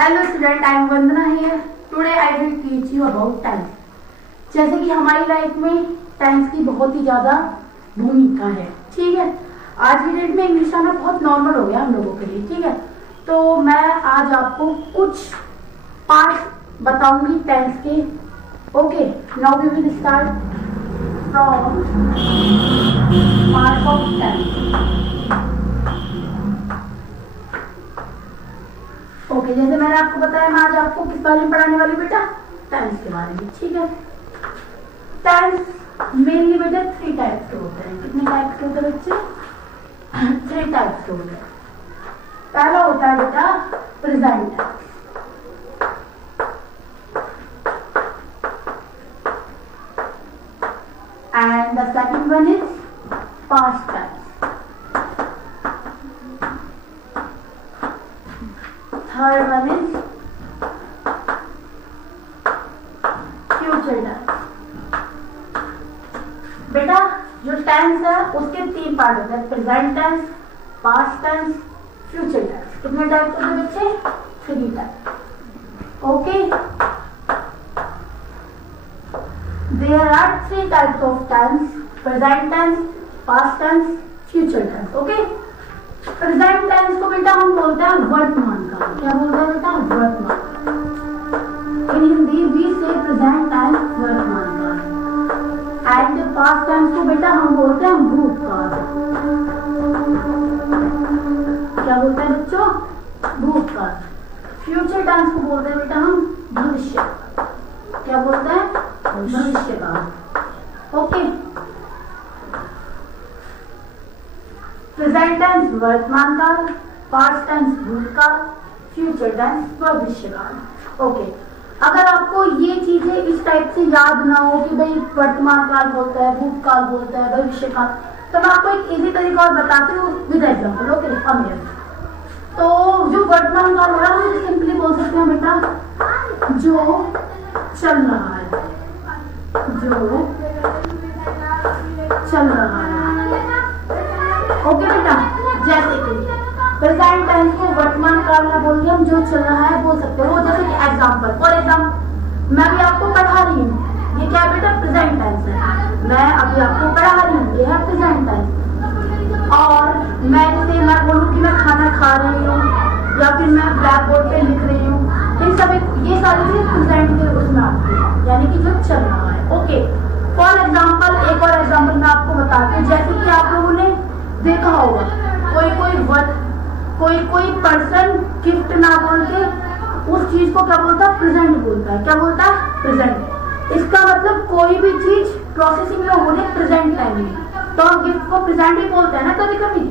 Hello student, I am Vandana here. Today I will teach you about tense. जैसे कि हमारी life में tense की बहुत ही ज्यादा भूमिका है, ठीक है। आज की डेट में इंग्लिश आना बहुत नॉर्मल हो गया हम लोगों के लिए, ठीक है। तो मैं आज आपको कुछ पार्ट बताऊंगी टेंस के। Okay, now we will start from part of tense. Okay, जैसे मैंने आपको बताया, मैं आज आपको किस बारे में पढ़ाने वाली बेटा, टेंस के बारे में, ठीक है। टेंस मेनली बेटा 3 टाइप्स के होते हैं। कितने टाइप्स के होते हैं बच्चे? 3 टाइप्स के होते हैं। पहला होता है बेटा present tense, and the second one is past tense, third one is future tense। बेटा जो टेंस है उसके 3 पार्ट होते हैं, present tense, past tense, future tense. कितने टाइप होते हैं बच्चे? 3 type. Okay, there are 3 types of tense, present tense, past tense, future tense. Okay, present tense को बेटा हम बोलते हैं वर्तमान काल। क्या बोलते हैं बेटा? वर्तमान। इन हिंदी वी से प्रेजेंट टेंस वर्तमान काल। एंड पास्ट टेंस को बेटा हम बोलते हैं भूतकाल। क्या बोलते हैं बच्चों? भूतकाल। फ्यूचर टेंस को बोलते हैं बेटा हम भविष्य। क्या बोलते हैं? भविष्य काल। ओके, प्रेजेंट टेंस वर्तमान काल, पास्ट टेंस भूतकाल, फ्यूचर टेंस भविष्य काल। ओके, अगर आपको ये चीजें इस टाइप से याद ना हो कि भाई वर्तमान काल बोलता है, भूतकाल बोलता है, भविष्य काल, तो मैं आपको एक इजी तरीका और बताती हूँ विद एग्जांपल। ओके, तो जो वर्तमान काल हो रहा है हम सिंपली बोल सकते हैं बेटा जो चल रहा है, जो चल रहा है। ओके बेटा, जैसे कि प्रेजेंट टेंस को वर्तमान काल में बोल हम जो चल रहा है बोल सकते हो। जैसे कि एग्जांपल, फॉर एग्जांपल मैं भी आपको पढ़ा रही हूँ, ये क्या है बेटा? प्रेजेंट टेंस है। मैं अभी आपको पढ़ा रही हूँ, ये है प्रेजेंट टेंस। और मैं जैसे मैं बोलूँ कि मैं खाना खा रही हूँ या फिर मैं ब्लैक बोर्ड पे लिख रही हूँ, इन सभी ये सारी चीजें प्रेजेंट के उसमें आती है, यानी कि जो चल रहा है। ओके, फॉर एग्जाम्पल एक और एग्जाम्पल मैं आपको बताती हूँ। जैसे कि आप लोगों ने देखा होगा कोई पर्सन गिफ्ट ना बोल के उस चीज को क्या बोलता है? प्रेजेंट बोलता है। क्या बोलता है? प्रेजेंट। इसका मतलब कोई भी चीज प्रोसेसिंग में होने प्रेजेंट टाइम में, तो हम गिफ्ट को प्रेजेंट ही बोलते हैं ना कभी कभी।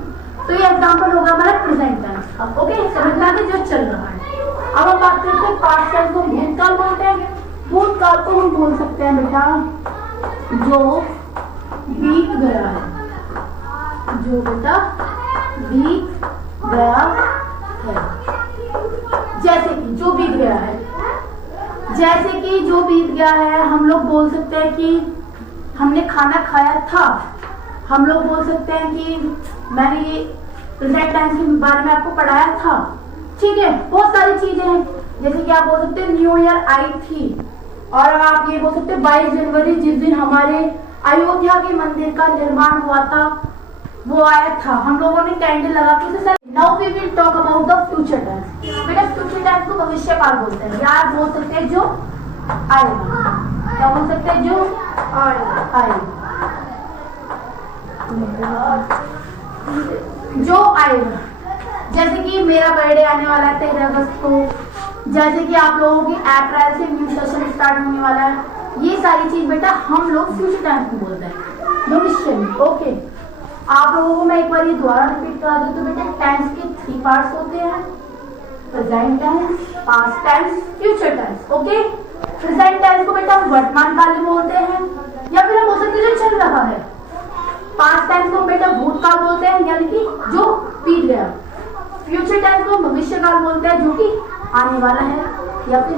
तो ये एग्जांपल होगा हमारा प्रेजेंट टेंस। अब ओके, समझना कि जो चल रहा है। अब हम बात करते हैं पास्ट टेंस को भूतकाल बोलते हैं। भूतकाल को हम बोल सकते हैं बेटा जो बीत गया है, जो बेटा बीत गया है। जैसे कि जो बीत गया है, जैसे कि जो बीत गया है हम लोग बोल सकते हैं कि हमने खाना खाया था। हम लोग बोल सकते हैं कि मैंने ये प्रेजेंट टेंस के बारे में आपको पढ़ाया था, ठीक है। बहुत सारी चीजें हैं, जैसे कि आप बोल सकते हैं न्यू ईयर आई थी, और आप ये बोल सकते हैं 22 जनवरी जिस दिन हमारे अयोध्या के मंदिर का निर्माण हुआ था वो आया था, हम लोगों ने कैंडल लगा के। Now we will talk about the future tense. बेटा फ्यूचर टेंस को भविष्य काल बोलते हैं, या आप बोल सकते हैं जो आएगा। क्या बोल सकते हैं? जो आएगा, जो आएगा। जैसे कि मेरा बर्थडे आने वाला है 13 अगस्त को, जैसे कि आप लोगों की अप्रैल से न्यू सेशन स्टार्ट होने वाला है। ये सारी चीज बेटा हम लोग फ्यूचर टेंस में बोलते हैं, भविष्य में। ओके, आप लोगों को मैं एक बार ये दोबारा रिपीट करा दूं तो बेटा टेंस के 3 पार्ट्स होते हैं, present tense, past tense, future tense. Okay, present tense को बेटा हम वर्तमान काल में बोलते हैं, या फिर हम बोल सकते हैं जो चल रहा है। पास्ट टेंस को बेटा भूतकाल बोलते हैं, यानी कि जो बीत गया। फ्यूचर टेंस को भविष्य काल बोलते हैं, जो कि आने वाला है या फिर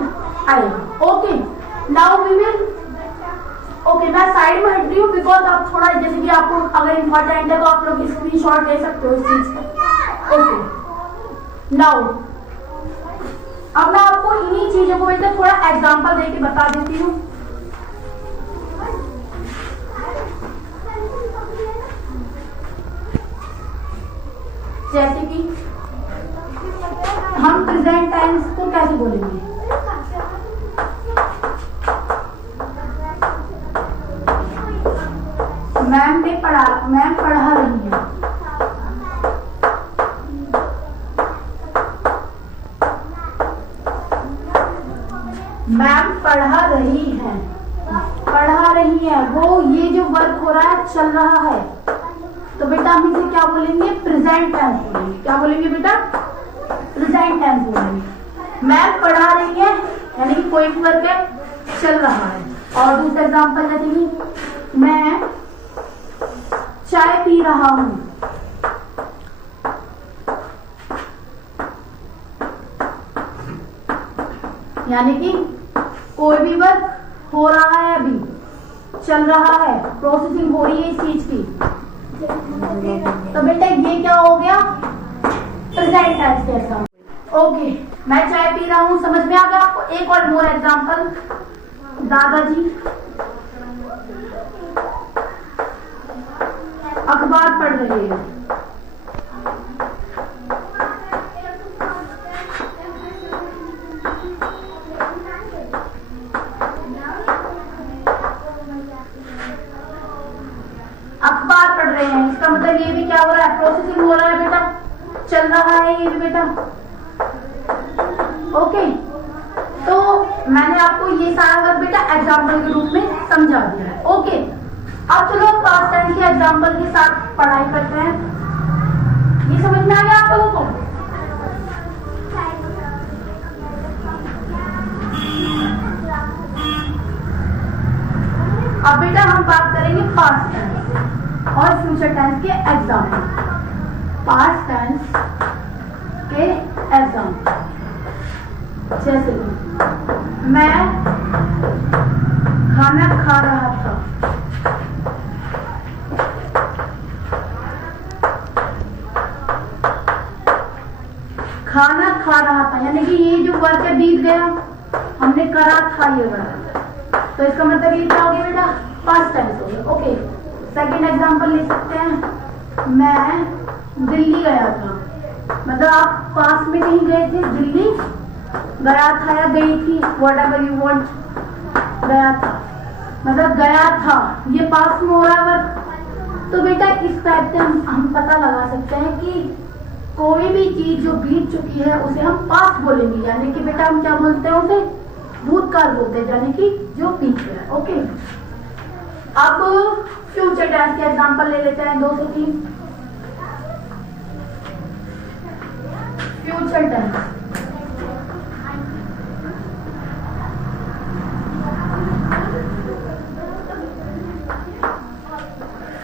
आएगा। Okay, now we will okay, मैं साइड में हट रही हूँ बिकॉज आप थोड़ा, जैसे कि आपको अगर इम्पोर्टेंट है तो आप लोग स्क्रीनशॉट ले सकते हो इस चीज का। ओके, नाउ अब मैं चीजों को बेटा थोड़ा एग्जांपल देके बता देती हूँ। जैसे कि हम प्रेजेंट टेंस को कैसे बोलेंगे? मैम पढ़ा रही है। मैम पढ़ा रही है वो ये जो वर्क हो रहा है चल रहा है, तो बेटा हम इसे क्या बोलेंगे? प्रेजेंट टेंस बोलेंगे। क्या बोलेंगे बेटा? प्रेजेंट टेंस बोलेंगे। मैम पढ़ा रही है यानी कि कोई भी वर्क है चल रहा है। और दूसरा एग्जांपल जैसे कि मैं चाय पी रहा हूं, यानी कि कोई भी वर्क हो रहा है, अभी चल रहा है, प्रोसेसिंग हो रही है इस चीज की, तो बेटा ये क्या हो गया? प्रेजेंट टेंस के एग्जांपल। ओके, मैं चाय पी रहा हूं, समझ में आ गया आपको? एक और मोर एग्जांपल, दादाजी अखबार पढ़ रहे हैं। अखबार पढ़ रहे हैं, इसका मतलब ये भी क्या हो रहा है? प्रोसेसिंग हो रहा है बेटा, चल रहा है ये भी बेटा। ओके, तो मैंने आपको ये सारा वर्क बेटा एग्जांपल के रूप में समझा दिया है। ओके, अब चलो पास्ट टेंस के एग्जांपल के साथ पढ़ाई करते हैं। ये समझ में आ गया आप लोगों को? अब बेटा हम बात करेंगे पास्ट टेंस और फ्यूचर टेंस के एग्जांपल। पास्ट टेंस के एग्जांपल जैसे मैं खाना खा रहा था, खाना खा रहा था यानी कि ये जो वर्क है बीत गया, हमने करा था ये वर्क, तो इसका मतलब ये क्या हो गया बेटा? पास्ट टेंस हो गया। ओके, सेकंड एग्जांपल ले सकते हैं, मैं दिल्ली गया था, मतलब आप पास में कहीं गए थे, दिल्ली गया था या गई थी, व्हाटएवर यू वांट, गया था मतलब गया था, ये पास में हो रहा है वर्क। तो बेटा इस टाइप से हम पता लगा सकते हैं कि कोई भी चीज जो बीत चुकी है उसे हम पास्ट बोलेंगे, यानी कि बेटा हम क्या बोलते हैं? उसे भूतकाल बोलते हैं, यानी कि जो बीत गया। ओके, अब फ्यूचर टेंस के एग्जांपल ले लेते हैं 2 से 3। फ्यूचर टेंस,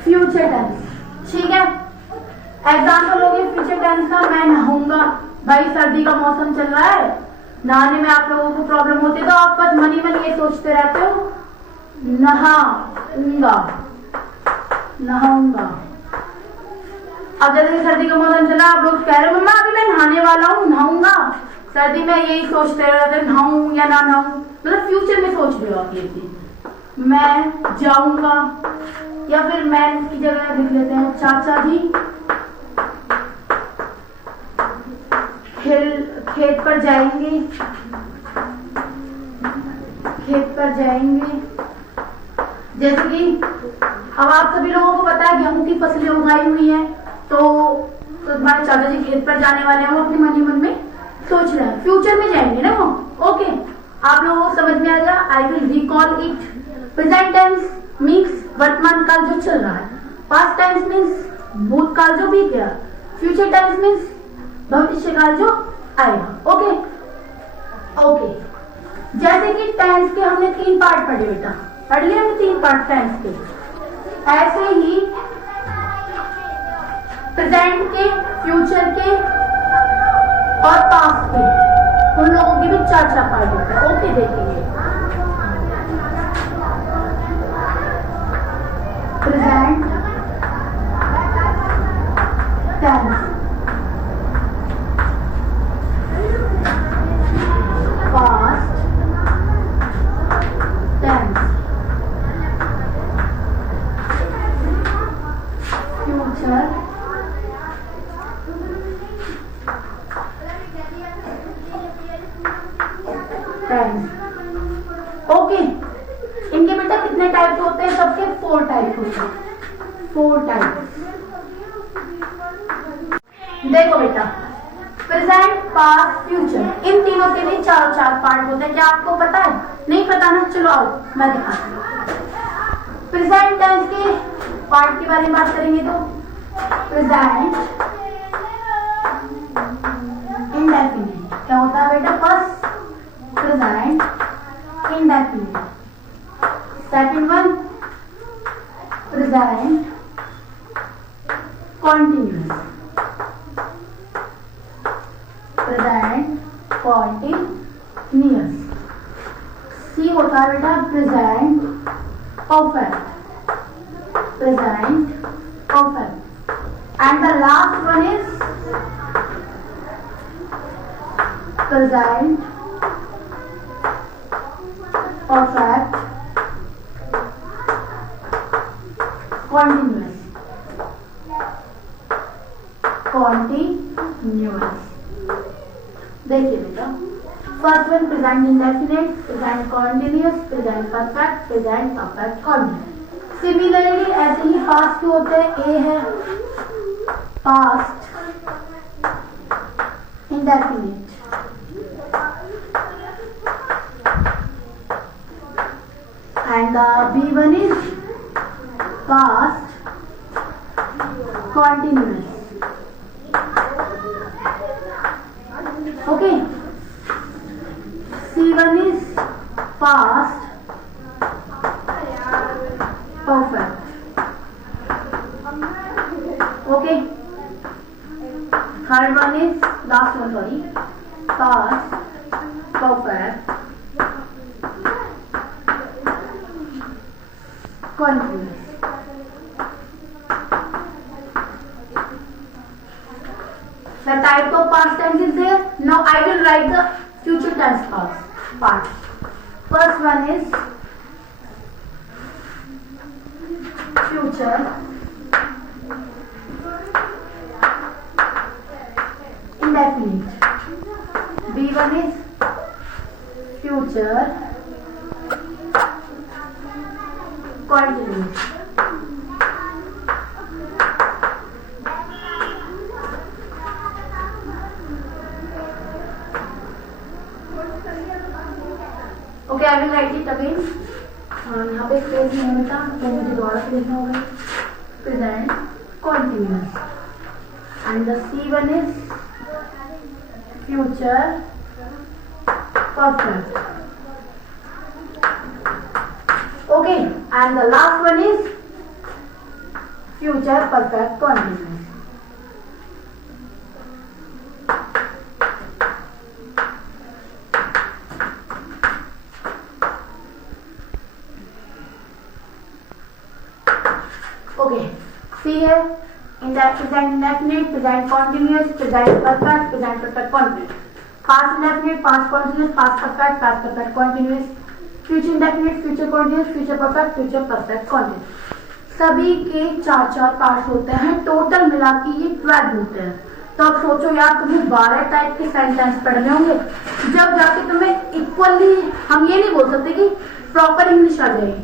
फ्यूचर टेंस, ठीक है। एग्जांपल हो गया फ्यूचर टेंस का, मैं नहाऊंगा। भाई सर्दी का मौसम चल रहा है, नहाने में आप लोगों को प्रॉब्लम होती है, तो आप बस मन ही मन ये सोचते रहते हो नहाऊंगा, नहाऊंगा। अब जैसे सर्दी का मौसम चला, आप लोग कह रहे हो मम्मा अभी मैं नहाने वाला हूँ, नहाऊंगा। सर्दी में यही सोचते रहते नहाऊं या ना नहाऊं, मतलब फ्यूचर में सोच रहे हो आप ये चीज। मैं जाऊंगा, या फिर मैं की जगह लिख लेते हैं चाचा जी खेत पर जाएंगे, खेत पर जाएंगे। जैसे कि अब आप सभी लोगों को पता है गेहूं की फसलें उगाई हुई है, तो तुम्हारे चाचा जी खेत पर जाने वाले हैं, वो अपने मन ही मन में सोच रहे हैं, फ्यूचर में जाएंगे ना वो। ओके, आप लोगों को समझ में आ गया? I will recall it. Present tense means वर्तमान काल जो चल रहा है, पास्ट टेंस मीन्स भूतकाल जो बीत गया, फ्यूचर टेंस मीन्स भविष्य काल जो आएगा। ओके ओके, जैसे कि टेंस के हमने 3 पार्ट पढ़े बेटा, पढ़ लिए हमने 3 पार्ट टेंस के, ऐसे ही प्रेजेंट के, फ्यूचर के और पास्ट के, उन लोगों की भी 4 पार्ट होते हैं। ओके, देखेंगे present tense, past tense. Okay, इनके बेटा कितने टाइप होते हैं? सबके 4 टाइप होते हैं, 4 टाइप। देखो बेटा, प्रेजेंट, पास्ट, फ्यूचर, इन तीनों के लिए 4 पार्ट होते हैं। क्या आपको पता है? नहीं पता ना? चलो आओ मैं दिखाती हूँ। प्रेजेंट टेंस के पार्ट के बारे में बात करेंगे तो प्रेजेंट इंडेफिनिट क्या होता है बेटा? First present indefinite, second one present continuous, present continuous. सी होता है बेटा present perfect, present perfect, and the last one is present perfect continuous, continuous। देखिए बेटा, first one present indefinite, present continuous, present perfect, present perfect continuous. Similarly ऐसे ही past के होते हैं। ए है past indefinite, and B one is past continuous. Okay, C one is past perfect. Okay, third one is last one, sorry, past perfect continuous। The type of past tense is there. Now I will write the future tense part. First one is future indefinite, B1 is future continuous। Okay, I will write it again। यहाँ पे space नहीं मिलता तो मुझे दोबारा से लिखना होगा present continuous, and the C one is future perfect. Okay, and the last one is future perfect continuous. Okay, सी है present indefinite, present continuous, present perfect, present perfect continuous, past indefinite, past continuous, past perfect continuous, future indefinite, future continuous, future perfect continuous. सभी के 4 parts होते हैं, total मिला के ये 12 होते हैं। तो अब सोचो यार, तुम्हें 12 टाइप के सेंटेंस पढ़ने होंगे, जब जाके तुम्हें इक्वली, हम ये नहीं बोल सकते कि प्रॉपर इंग्लिश आ जाएगी,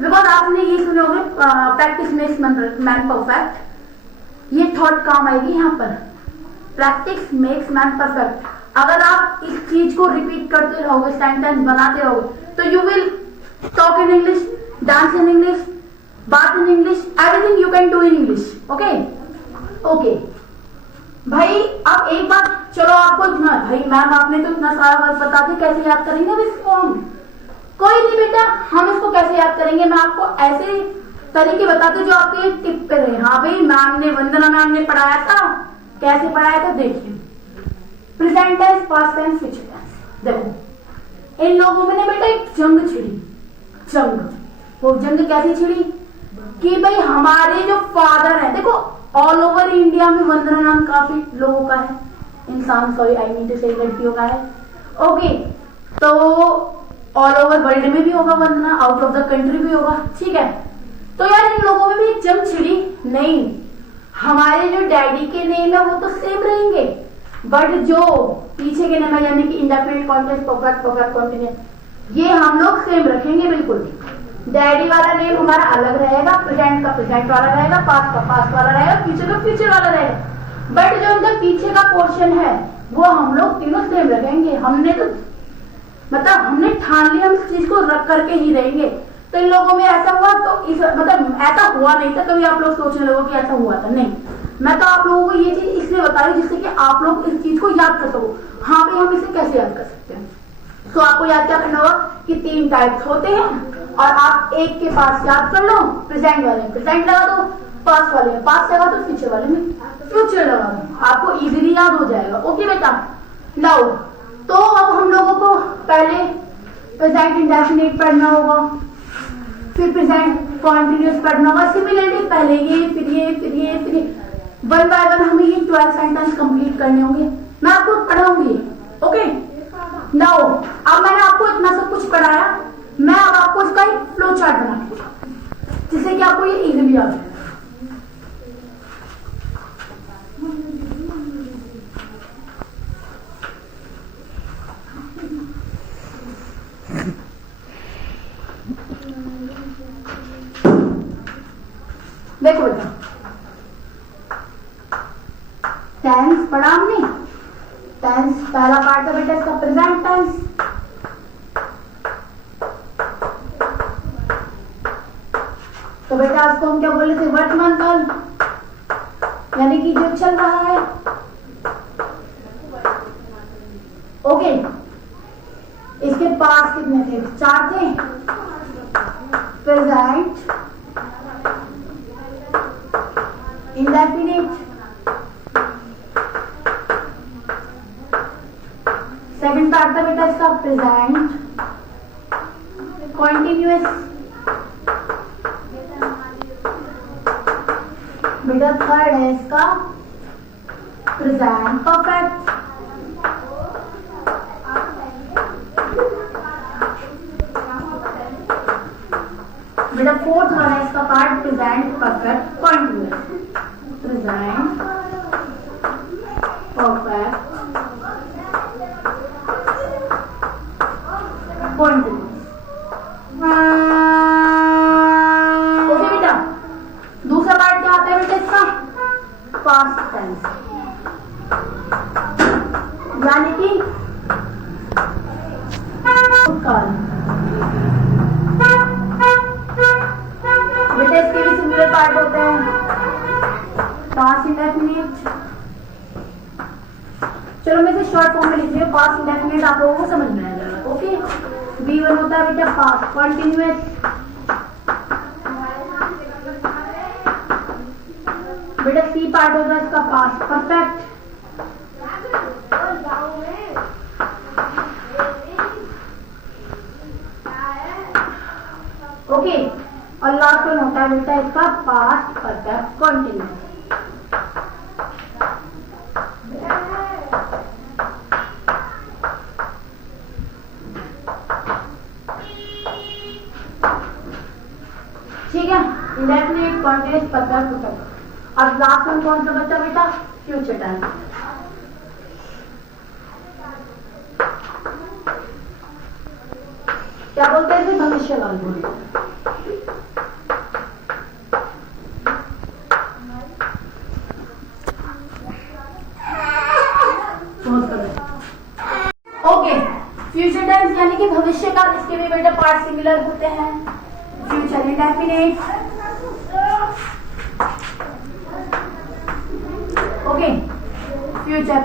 बिकॉज आपने ये सुने होंगे प्रैक्टिस मेक्स मैन परफेक्ट, ये थॉट काम आएगी यहाँ पर, प्रैक्टिस मेक्स मैन परफेक्ट। अगर आप इस चीज को रिपीट करते रहोगे, सेंटेंस बनाते रहोगे, तो you will talk in English, dance in English, बात in English, everything you can do in English. Okay okay भाई, अब एक बात, चलो आपको इतना, भाई मैम आपने तो इतना सारा वर्ड बता दिया, कैसे याद करेंगे इस फॉर्म? कोई नहीं बेटा, हम इसको कैसे याद करेंगे, मैं आपको ऐसे तरीके बताते हूँ जो आपके टिप पे रहे। हाँ भाई, मैम ने, वंदना मैम ने पढ़ाया था, कैसे पढ़ाया था देखिए। Present tense, past tense, future tense. देखो इन लोगों में ना बेटा एक जंग छिड़ी, जंग। वो जंग कैसे छिड़ी कि भाई हमारे जो फादर है, देखो ऑल ओवर इंडिया में वंदना नाम काफी लोगों का है, इंसान, सॉरी आई मीन टू से लड़कियों का है। ओके, तो ऑल ओवर वर्ल्ड में भी होगा वंदना, आउट ऑफ द कंट्री भी होगा, ठीक है। तो यार इन लोगों में भी जंग छिड़ी नहीं, हमारे जो डैडी के नेम है वो तो सेम रहेंगे, बट जो पीछे के नेम यानी कि indefinite continuous perfect perfect continuous, ये हम लोग सेम रखेंगे बिल्कुल। डैडी वाला नेम हमारा अलग रहेगा, प्रेजेंट का प्रेजेंट वाला रहेगा, पास्ट का पास्ट वाला रहेगा, फ्यूचर का फ्यूचर वाला रहेगा। बट जो उनका पीछे का पोर्शन है वो हम लोग तीनों सेम रखेंगे। हमने तो मतलब हमने ठान लिया हम इस चीज को रख करके ही रहेंगे। तो इन लोगों में ऐसा हुआ तो इस मतलब ऐसा हुआ नहीं था, कभी आप लोग सोचने लगो कि ऐसा हुआ था, नहीं। मैं तो आप लोगों को ये चीज इसलिए बता रही हूँ जिससे कि आप लोग इस चीज को याद कर सको। हाँ भाई हम इसे कैसे याद कर सकते हैं? तो आपको याद क्या करना होगा कि 3 टाइप्स होते हैं और आप एक के पास याद कर लो, प्रेजेंट वाले में प्रेजेंट लगा दो, पास्ट वाले में पास्ट लगा दो, फ्यूचर वाले में फ्यूचर लगा दो, आपको इजीली याद हो जाएगा। ओके बेटा, नाउ तो अब हम लोगों को पहले प्रेजेंट इंडेफिनिट पढ़ना होगा, फिर प्रेजेंट कॉन्टिन्यूअस पढ़ना होगा। सिमिलरली पहले ये फिर ये फिर ये फिर ये, वन बाय वन हमें ये 12 सेंटेंस कंप्लीट करने होंगे। मैं आपको पढ़ाऊंगी। ओके नाउ अब मैंने आपको इतना सब कुछ पढ़ाया, मैं अब आपको इसका एक फ्लो चार्ट बना दूंगा जिससे कि आपको ये इजीली आ जाए। देखो बेटा, टेंस पढ़ा हमने। टेंस पहला पार्ट था बेटा इसका प्रेजेंट टेंस। तो बेटा इसको हम क्या बोले थे? वर्तमान काल, यानी कि जो चल रहा है। ओके, इसके पास कितने थे? 4 थे। प्रेजेंट, इंडेफिनिट, सेकंड पार्ट था बेटा इसका प्रेजेंट कॉन्टिन्यूअस, बेटा थर्ड है इसका प्रेजेंट परफेक्ट, बेटा फोर्थ वाला है इसका part present perfect continuous, present perfect continuous. Okay बेटा, दूसरा पार्ट क्या आता है बेटा इसका? पास्ट टेंस, यानी कि भूतकाल। बेटा इसके भी सिमिलर पार्ट होते हैं, पास्ट इंडेफिनिट। चलो मैं इसे शॉर्ट फॉर्म में लिख रही हूँ, पास्ट इंडेफिनिट आप लोगों को समझ में आ जाएगा। ओके, B1 होता है बेटा पास्ट कॉन्टिन्यूअस, बेटा C पार्ट होता है इसका पास्ट परफेक्ट, ओके, और लास्ट वन होता है बेटा इसका पास्ट परफेक्ट कॉन्टिन्यूअस। ठीक है, इंडेफिनिट कॉन्टिन्यूअस परफेक्ट परफेक्ट। अब लास्ट वन कौन सा बचा बेटा? Future time. क्या बोलते हैं? भविष्यकाल बोलते हैं। ओके, फ्यूचर टाइम्स यानी कि भविष्यकाल, इसके भी बेटा पार्ट सिमिलर होते हैं। Future indefinite, okay, future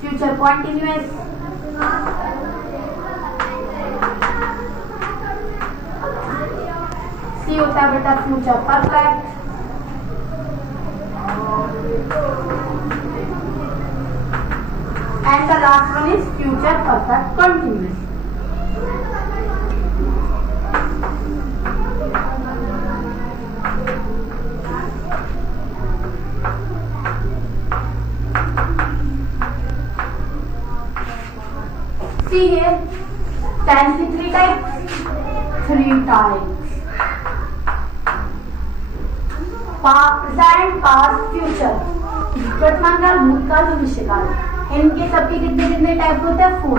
future continuous, सी होता है बेटा future perfect, and the last one is future perfect continuous. See here, tense की 3 types, 3 types. Present, past, future. वर्तमान काल, भूतकाल, भविष्यकाल इनके सबके कितने कितने टाइप होते हैं? 4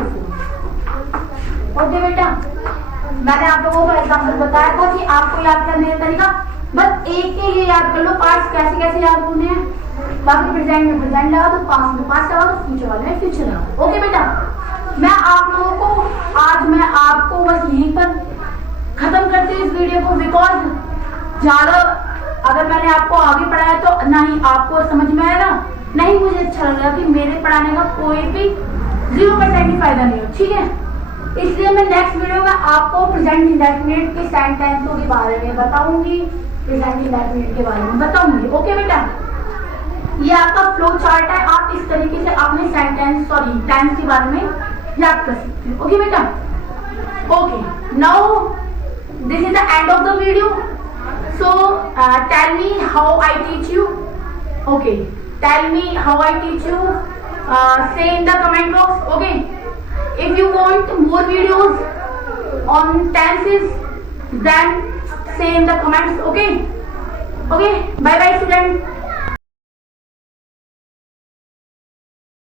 ओके बेटा, मैंने आप लोगों को एग्जाम्पल बताया था कि आपको याद करने का तरीका बस एक के लिए याद कर लो। पार्ट्स कैसे कैसे याद होने हैं, बाकी प्रेजेंट में प्रेजेंट लगा दो, पास्ट में पास्ट लगा दो, फ्यूचर वाले में फ्यूचर लगा दो। ओके बेटा, मैं आप लोगों को आज मैं आपको बस यहीं पर खत्म करती हूँ इस वीडियो को, बिकॉज ज्यादा अगर मैंने आपको आगे पढ़ाया तो ना ही आपको समझ में आएगा, नहीं मुझे अच्छा लगा कि मेरे पढ़ाने का कोई भी 0% ही फायदा नहीं हो, ठीक है। इसलिए मैं नेक्स्ट वीडियो में आपको प्रेजेंट इंडेफिनिट के सेंटेंसों के बारे में बताऊंगी, प्रेजेंट इंडेफिनिट के बारे में बताऊंगी। ओके बेटा, ये आपका फ्लो चार्ट है, आप इस तरीके से अपने टेंस के बारे में याद कर सकते हो। ओके बेटा, okay, now this is the end of the video. So tell me how I teach you. Okay, tell me how I teach you. Say in the comment box. Okay, if you want more videos on tenses, then say in the comments. Okay, okay. Bye bye students.